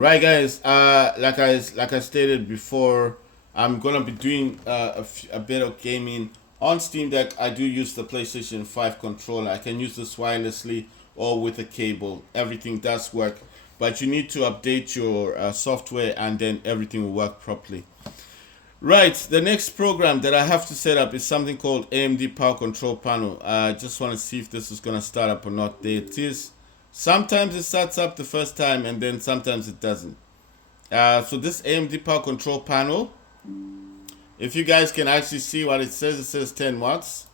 Right, guys. Like I stated before, I'm gonna be doing a bit of gaming on Steam Deck. I do use the PlayStation 5 controller. I can use this wirelessly or with a cable. Everything does work, but you need to update your software, and then everything will work properly. Right. The next program that I have to set up is something called AMD Power Control Panel. I just want to see if this is gonna start up or not. There it is. Sometimes it starts up the first time, and then sometimes it doesn't. So this AMD Power Control Panel, if you guys can actually see what it says 10 watts.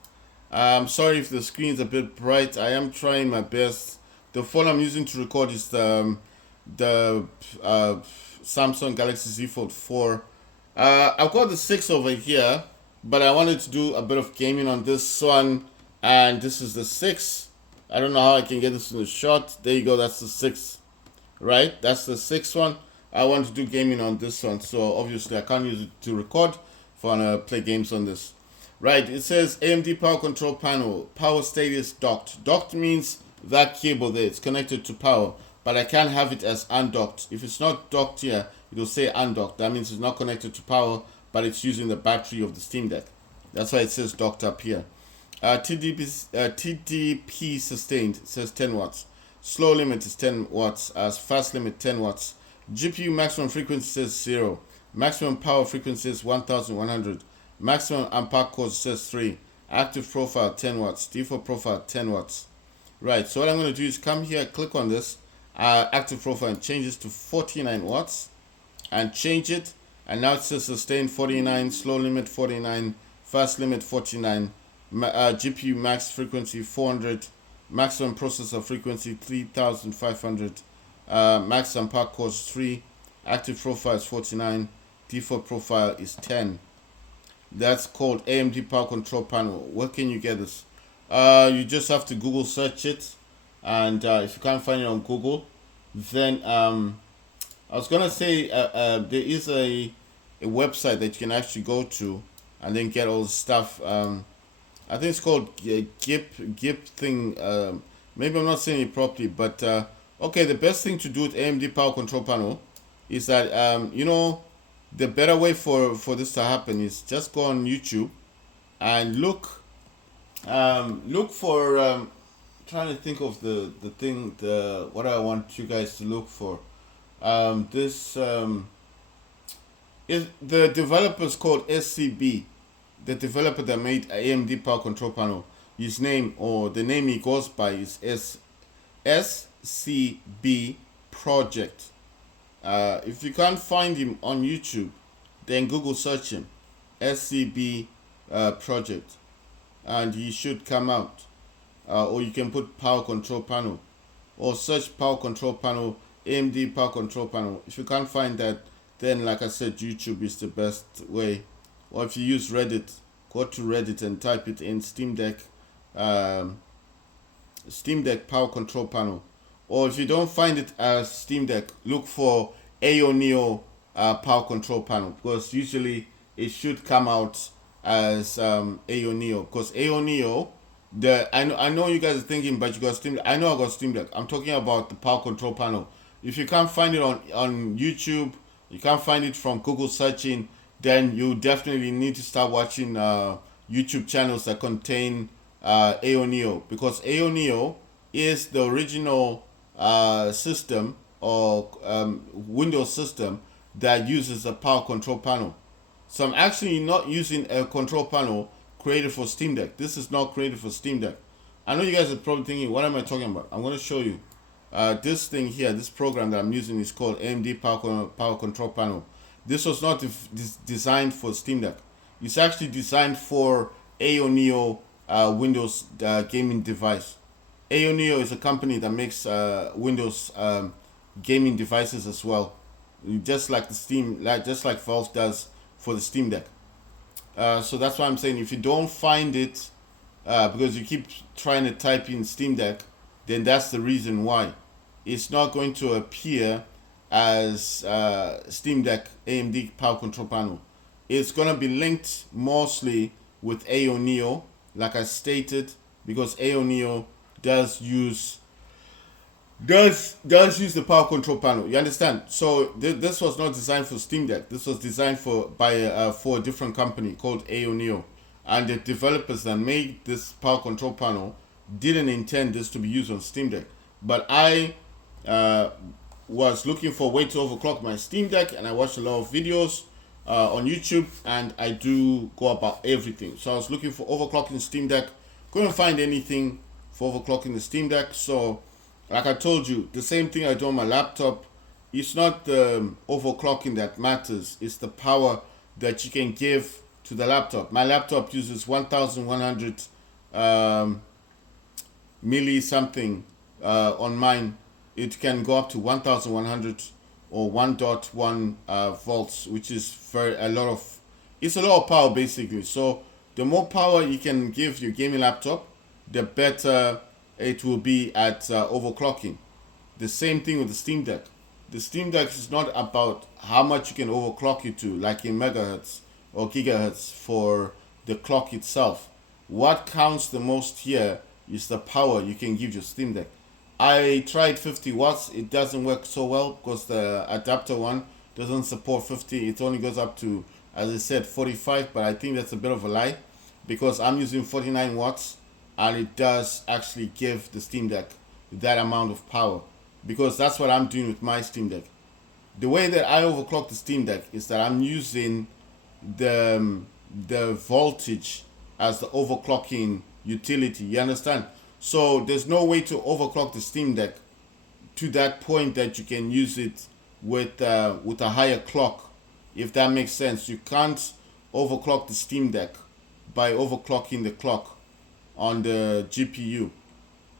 I'm sorry if the screen is a bit bright. I am trying my best. The phone I'm using to record is the Samsung Galaxy Z Fold 4. I've got the 6 over here, but I wanted to do a bit of gaming on this one, and this is the 6. I don't know how I can get this in the shot. There you go, that's the 6. Right? That's the 6th one. I want to do gaming on this one, so obviously I can't use it to record if I want to play games on this. Right, it says AMD Power Control Panel, power status docked. Docked means that cable there, it's connected to power, but I can't have it as undocked. If it's not docked here, it'll say undocked. That means it's not connected to power, but it's using the battery of the Steam Deck. That's why it says docked up here. TDP sustained, it says 10 watts. Slow limit is 10 watts, as fast limit 10 watts. GPU maximum frequency says 0. Maximum power frequency is 1100. Maximum ampere cores says 3. Active profile 10 watts. Default profile 10 watts. Right, so what I'm going to do is come here, click on this active profile, and change this to 49 watts. And change it. And now it says sustain 49, slow limit 49, fast limit 49. GPU max frequency 400. Maximum processor frequency 3500. Max ampere cores 3. Active profile is 49. Default profile is 10. That's called AMD Power Control Panel. Where can you get this? You just have to Google search it, and if you can't find it on Google, then I was gonna say there is a website that you can actually go to and then get all the stuff. I think it's called Gip thing. Maybe I'm not saying it properly, but okay. The best thing to do with AMD Power Control Panel is that the better way for this to happen is just go on YouTube and look for trying to think of the thing, the what I want you guys to look for. This is the developer's called SCB. The developer that made AMD Power Control Panel, his name, or the name he goes by, is SCB Project. If you can't find him on YouTube, then Google search him, SCB Project, and he should come out. Or you can put Power Control Panel, or search Power Control Panel, AMD Power Control Panel. If you can't find that, then like I said, YouTube is the best way. Or if you use Reddit, go to Reddit and type it in Steam Deck Power Control Panel. Or if you don't find it as Steam Deck, look for AONEO Power Control Panel, because usually it should come out as AONEO, because AONEO, I know you guys are thinking, but you got Steam Deck. I know I got Steam Deck. I'm talking about the Power Control Panel. If you can't find it on YouTube, you can't find it from Google searching, then you definitely need to start watching YouTube channels that contain AONEO, because AONEO is the original system, or Windows system, that uses a Power Control Panel. So I'm actually not using a control panel created for Steam Deck. This is not created for Steam Deck. I know you guys are probably thinking, what am I talking about? I'm going to show you. This thing here, this program that I'm using is called AMD Power Control Panel. This was not designed for Steam Deck. It's actually designed for AONEO Windows gaming device. AONEO is a company that makes Windows gaming devices as well, just like just like Valve does for the Steam Deck. So that's why I'm saying, if you don't find it, because you keep trying to type in Steam Deck, then that's the reason why. It's not going to appear as Steam Deck AMD Power Control Panel. It's going to be linked mostly with AONEO, like I stated, because AONEO does use does use the power control panel. You understand? So this was not designed for Steam Deck. This was designed for a different company called AO, and the developers that made this power control panel didn't intend this to be used on Steam Deck. But I uh, was looking for a way to overclock my Steam Deck, and I watched a lot of videos on YouTube, and I do go about everything. So I was looking for overclocking Steam Deck, couldn't find anything for overclocking the Steam Deck. So, like I told you, the same thing I do on my laptop. It's not the overclocking that matters; it's the power that you can give to the laptop. My laptop uses 1,100 um, milli something on mine. It can go up to 1,100 or 1.1 volts, which is very a lot of. It's a lot of power basically. So the more power you can give your gaming laptop, the better it will be at overclocking. The same thing with the Steam Deck. The Steam Deck is not about how much you can overclock it to, like in megahertz or gigahertz for the clock itself. What counts the most here is the power you can give your Steam Deck. I tried 50 watts. It doesn't work so well because the adapter one doesn't support 50. It only goes up to, as I said, 45. But I think that's a bit of a lie because I'm using 49 watts and it does actually give the Steam Deck that amount of power because that's what I'm doing with my Steam Deck. The way that I overclock the Steam Deck is that I'm using the voltage as the overclocking utility. You understand? So there's no way to overclock the Steam Deck to that point that you can use it with a higher clock, if that makes sense. You can't overclock the Steam Deck by overclocking the clock on the GPU.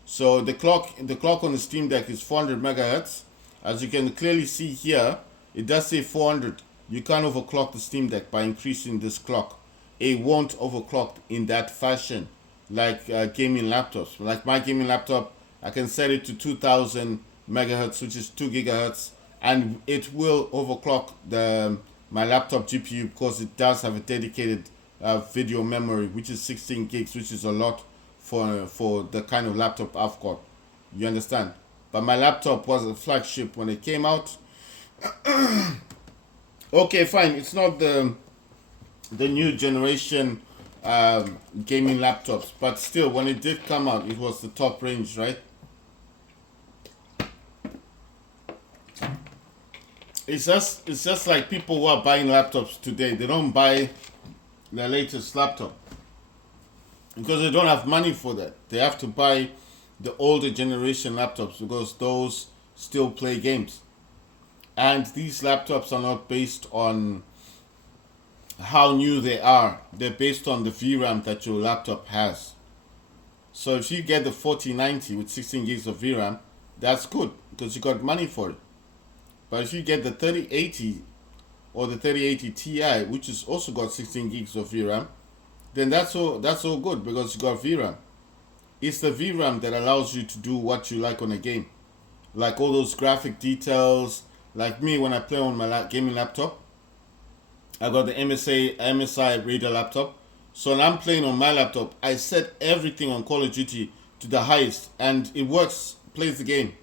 So the clock on the Steam Deck is 400 megahertz. As you can clearly see here, it does say 400. You can't overclock the Steam Deck by increasing this clock. It won't overclock in that fashion like gaming laptops. Like my gaming laptop, I can set it to 2000 megahertz, which is 2 gigahertz, and it will overclock the my laptop GPU because it does have a dedicated video memory, which is 16 gigs, which is a lot for the kind of laptop I've got. You understand? But my laptop was a flagship when it came out. Okay, fine. It's not the new generation gaming laptops, but still, when it did come out, it was the top range, right? It's just like people who are buying laptops today. They don't buy the latest laptop because they don't have money for that. They have to buy the older generation laptops because those still play games. And these laptops are not based on how new they are. They're based on the VRAM that your laptop has. So if you get the 4090 with 16 gigs of VRAM, that's good because you got money for it. But if you get the 3080 or the 3080 Ti, which is also got 16 gigs of VRAM, then that's all good because you got VRAM. It's the VRAM that allows you to do what you like on a game, like all those graphic details. Like me, when I play on my gaming laptop, I got the MSI Raider laptop. So when I'm playing on my laptop, I set everything on Call of Duty to the highest, and it works, plays the game.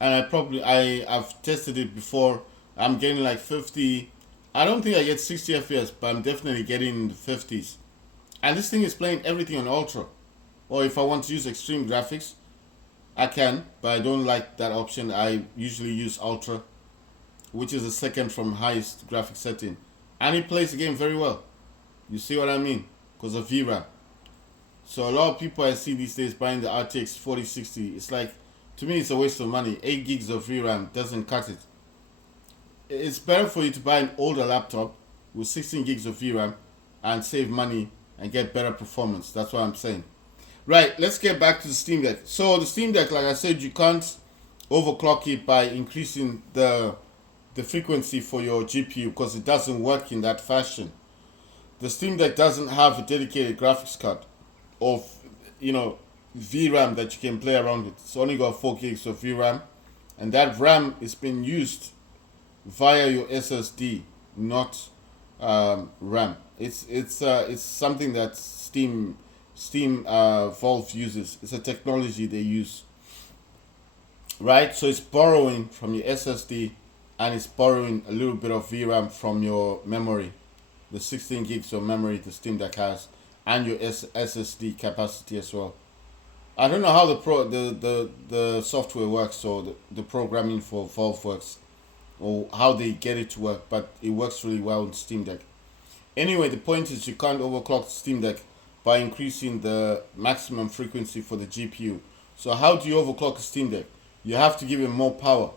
And I've tested it before. I'm getting like 50. I don't think I get 60 FPS, but I'm definitely getting the 50s. And this thing is playing everything on ultra. Or if I want to use extreme graphics, I can, but I don't like that option. I usually use ultra, which is the second from highest graphic setting. And it plays the game very well. You see what I mean? Because of VRAM. So a lot of people I see these days buying the RTX 4060, it's like, to me, it's a waste of money. 8 gigs of VRAM doesn't cut it. It's better for you to buy an older laptop with 16 gigs of VRAM and save money and get better performance. That's what I'm saying. Right, let's get back to the Steam Deck. So the Steam Deck, like I said, you can't overclock it by increasing the frequency for your GPU because it doesn't work in that fashion. The Steam Deck doesn't have a dedicated graphics card of, VRAM that you can play around with. It's only got 4 gigs of VRAM, and that RAM is being used via your SSD, not RAM. It's something that Steam Valve uses. It's a technology they use. right? So it's borrowing from your SSD and it's borrowing a little bit of VRAM from your memory, the 16 gigs of memory the Steam Deck has, and your SSD capacity as well. I don't know how the software works or the programming for Valve works or how they get it to work, but it works really well in Steam Deck. Anyway, the point is you can't overclock the Steam Deck by increasing the maximum frequency for the GPU. So how do you overclock a Steam Deck? You have to give it more power.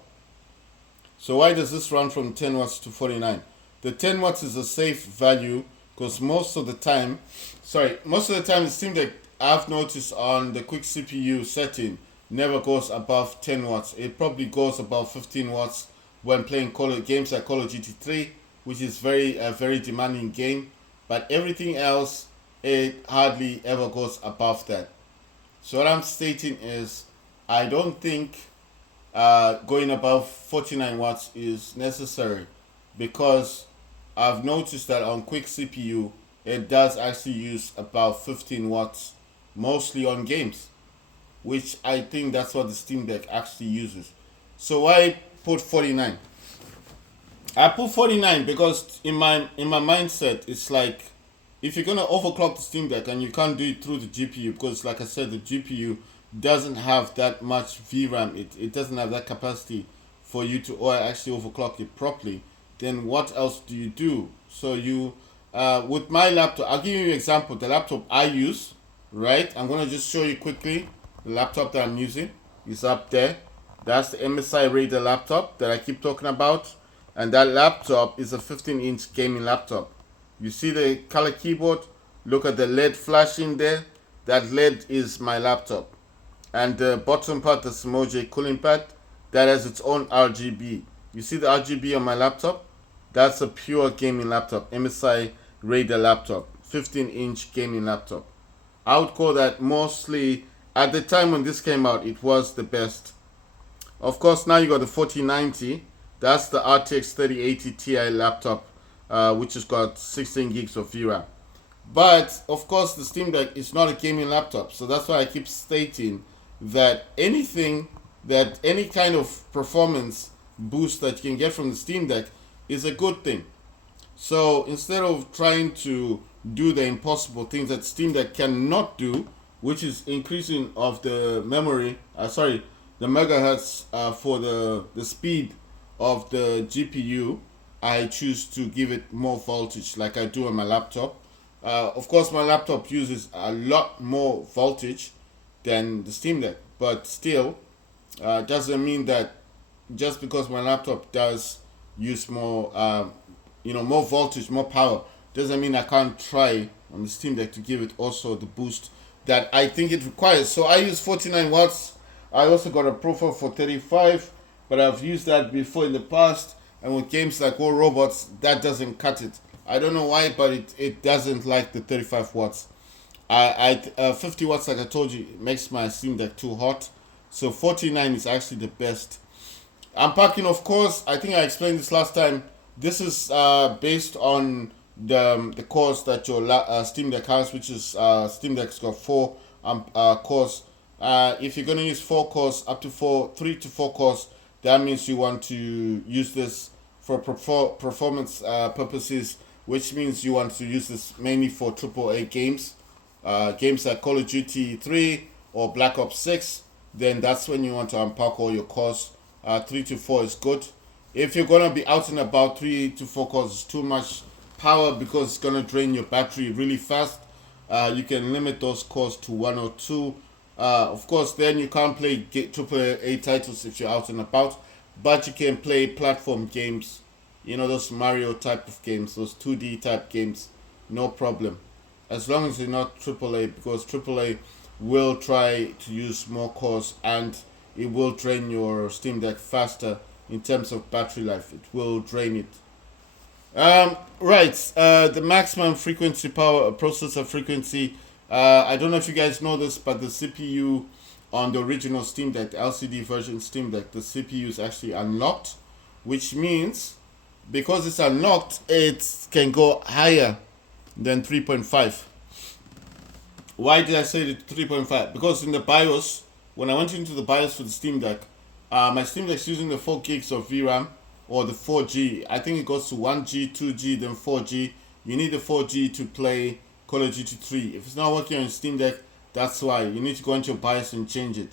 So why does this run from 10 watts to 49? The 10 watts is a safe value because most of the time the Steam Deck, I've noticed on the quick CPU setting, never goes above 10 watts. It probably goes above 15 watts when playing games like Call of Duty 3, which is very demanding game. But everything else, it hardly ever goes above that. So what I'm stating is, I don't think going above 49 watts is necessary because I've noticed that on quick CPU, it does actually use about 15 watts, mostly on games, which I think that's what the Steam Deck actually uses. So why put 49? I put 49 because in my mindset, it's like if you're gonna overclock the Steam Deck and you can't do it through the GPU because, like I said, the GPU doesn't have that much VRAM. It doesn't have that capacity for you to or actually overclock it properly. Then what else do you do? So you, with my laptop, I'll give you an example. The laptop I use, right? I'm gonna just show you quickly. The laptop that I'm using is up there. That's the MSI Raider laptop that I keep talking about. And that laptop is a 15-inch gaming laptop. You see the color keyboard? Look at the LED flashing there. That LED is my laptop. And the bottom part, the Simoje cooling pad, that has its own RGB. You see the RGB on my laptop? That's a pure gaming laptop. MSI Raider laptop. 15-inch gaming laptop. I would call that mostly, at the time when this came out, it was the best. Of course, now you got the 4090. That's the RTX 3080 Ti laptop, which has got 16 gigs of VRAM. But, of course, the Steam Deck is not a gaming laptop. So that's why I keep stating that any kind of performance boost that you can get from the Steam Deck is a good thing. So instead of trying to do the impossible things that Steam Deck cannot do, which is increasing of the memory, the megahertz for the speed of the GPU, I choose to give it more voltage like I do on my laptop. Of course, my laptop uses a lot more voltage than the Steam Deck, but still, doesn't mean that just because my laptop does use more, more voltage, more power, doesn't mean I can't try on the Steam Deck to give it also the boost that I think it requires. So I use 49 watts. I also got a profile for 35, but I've used that before in the past. And with games like War Robots, that doesn't cut it. I don't know why, but it doesn't like the 35 watts. 50 watts, like I told you, makes my Steam Deck too hot. So 49 is actually the best. Unpacking, of course, I think I explained this last time. This is based on the cores that your Steam Deck has, which is Steam Deck's got 4 cores. If you're going to use 4 cores, up to 3 to 4 cores, that means you want to use this for performance purposes, which means you want to use this mainly for AAA games. Games like Call of Duty 3 or Black Ops 6, then that's when you want to unpack all your cores. 3 to 4 is good. If you're going to be out and about, 3 to 4 cores is too much power because it's going to drain your battery really fast. You can limit those cores to 1 or 2. Of course, then you can't play AAA titles if you're out and about, but you can play platform games, those Mario type of games, those 2D type games, no problem. As long as you're not AAA, because AAA will try to use more cores and it will drain your Steam Deck faster in terms of battery life. It will drain it. The maximum frequency power, processor frequency, I don't know if you guys know this, but the CPU on the original Steam Deck, the LCD version Steam Deck, the CPU is actually unlocked, which means because it's unlocked, it can go higher than 3.5. Why did I say 3.5? Because in the BIOS, when I went into the BIOS for the Steam Deck, my Steam Deck is using the 4 gigs of VRAM or the 4G. I think it goes to 1G, 2G, then 4G. You need the 4G to play Call of Duty 3. If it's not working on your Steam Deck, that's why. You need to go into your BIOS and change it.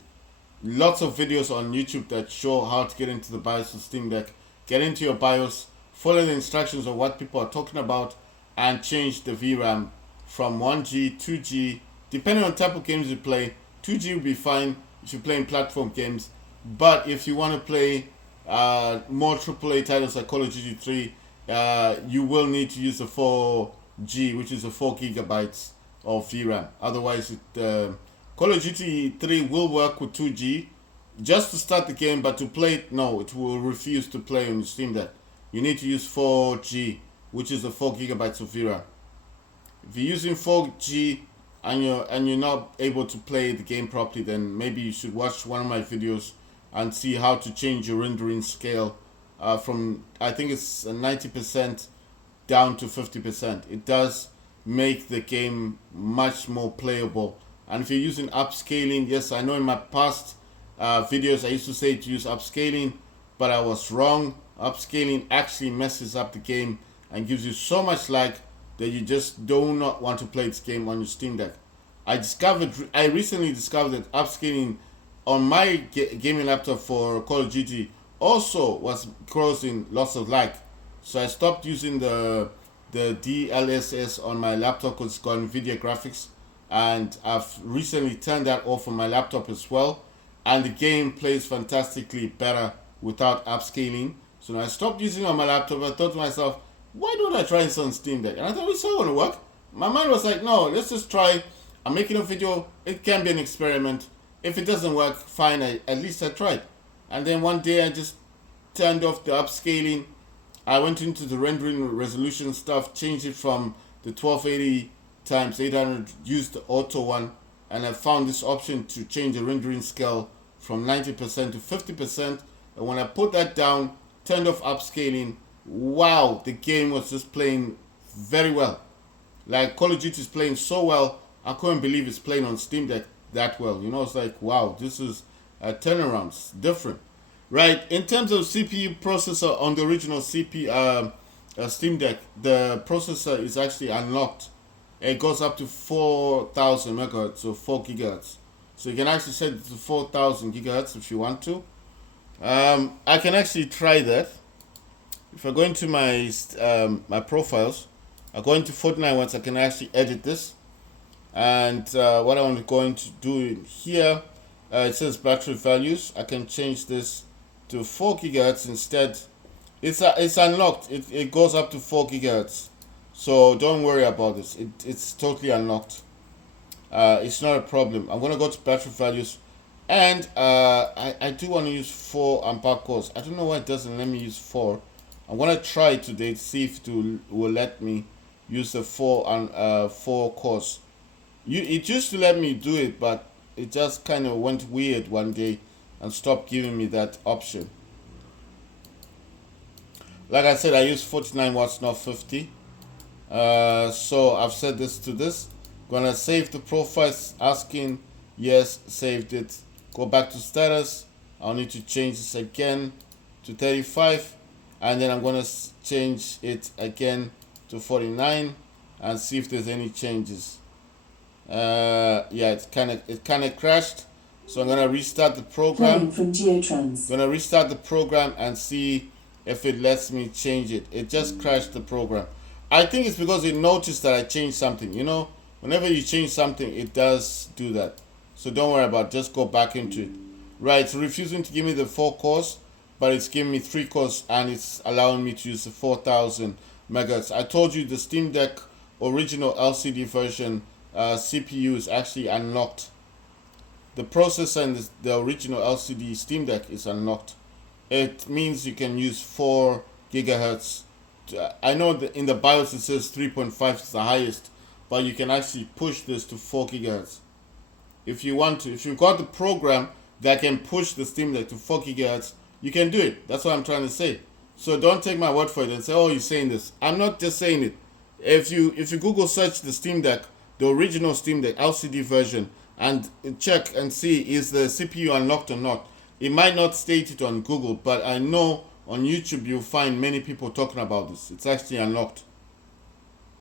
Lots of videos on YouTube that show how to get into the BIOS of Steam Deck. Get into your BIOS, follow the instructions of what people are talking about, and change the VRAM from 1G, 2G, depending on the type of games you play. 2G will be fine if you're playing platform games, but if you want to play more AAA titles like Call of Duty 3, you will need to use the 4G, which is the 4 gigabytes of VRAM. Otherwise, Call of Duty 3 will work with 2G just to start the game, but to play it, no, it will refuse to play on your Steam Deck. You need to use 4G, which is the 4 gigabytes of VRAM. If you're using 4G and you're not able to play the game properly, then maybe you should watch one of my videos and see how to change your rendering scale from, I think it's 90% down to 50%. It does make the game much more playable. And if you're using upscaling, yes, I know in my past videos I used to say to use upscaling, but I was wrong. Upscaling actually messes up the game and gives you so much lag that you just do not want to play this game on your Steam Deck. I recently discovered that upscaling on my gaming laptop for Call of Duty also was causing lots of lag. So I stopped using the DLSS on my laptop because it's got NVIDIA graphics, and I've recently turned that off on my laptop as well, and the game plays fantastically better without upscaling. So when I stopped using it on my laptop, I thought to myself, why don't I try this on Steam Deck? And I thought it's not going to work. My mind was like, no, let's just try. I'm making a video. It can be an experiment. If it doesn't work, fine. At least I tried. And then one day I just turned off the upscaling. I went into the rendering resolution stuff, changed it from the 1280 times 800, used the auto one, and I found this option to change the rendering scale from 90% to 50%. And when I put that down, turned off upscaling, wow, the game was just playing very well. Like Call of Duty is playing so well, I couldn't believe it's playing on Steam Deck that well. You know, it's like, wow, this is a turnaround. It's different. Right, in terms of CPU processor on the original Steam Deck, the processor is actually unlocked. It goes up to 4,000 megahertz, so 4 gigahertz. So you can actually set it to 4,000 gigahertz if you want to. I can actually try that. If I go into my my profiles, I go into Fortnite once, I can actually edit this. And what I'm going to do here, it says battery values. I can change this to 4 gigahertz instead. It's unlocked. It goes up to 4 gigahertz. So don't worry about this. It's totally unlocked. It's not a problem. I'm gonna go to battery values, and I do want to use 4 ampere cores. I don't know why it doesn't let me use 4. I'm gonna try today to see if it will let me use the 4 cores. It used to let me do it, but it just kind of went weird one day and stopped giving me that option. Like I said, I use 49 watts, not 50. So I've set this to this. Gonna save the profile, asking yes, saved it. Go back to status. I'll need to change this again to 35, and then I'm gonna change it again to 49 and see if there's any changes. Yeah, it kind of crashed. So I'm gonna restart the program. From Geotrans. Gonna restart the program and see if it lets me change it. It just crashed the program. I think it's because it noticed that I changed something. You know, whenever you change something, it does do that. So don't worry about it. Just go back into it. Right, it's refusing to give me the 4 cores, but it's giving me 3 cores, and it's allowing me to use the 4,000 megahertz. I told you the Steam Deck original LCD version CPU is actually unlocked. The processor in the original LCD Steam Deck is unlocked. It means you can use 4 gigahertz. I know that in the BIOS it says 3.5 is the highest, but you can actually push this to 4 gigahertz if you want to. If you've got the program that can push the Steam Deck to 4 gigahertz, you can do it. That's what I'm trying to say. So don't take my word for it and say, oh, you're saying this. I'm not just saying it. If you Google search the Steam Deck, the original Steam Deck LCD version, and check and see is the CPU unlocked or not. It might not state it on Google, but I know on YouTube you'll find many people talking about this. It's actually unlocked.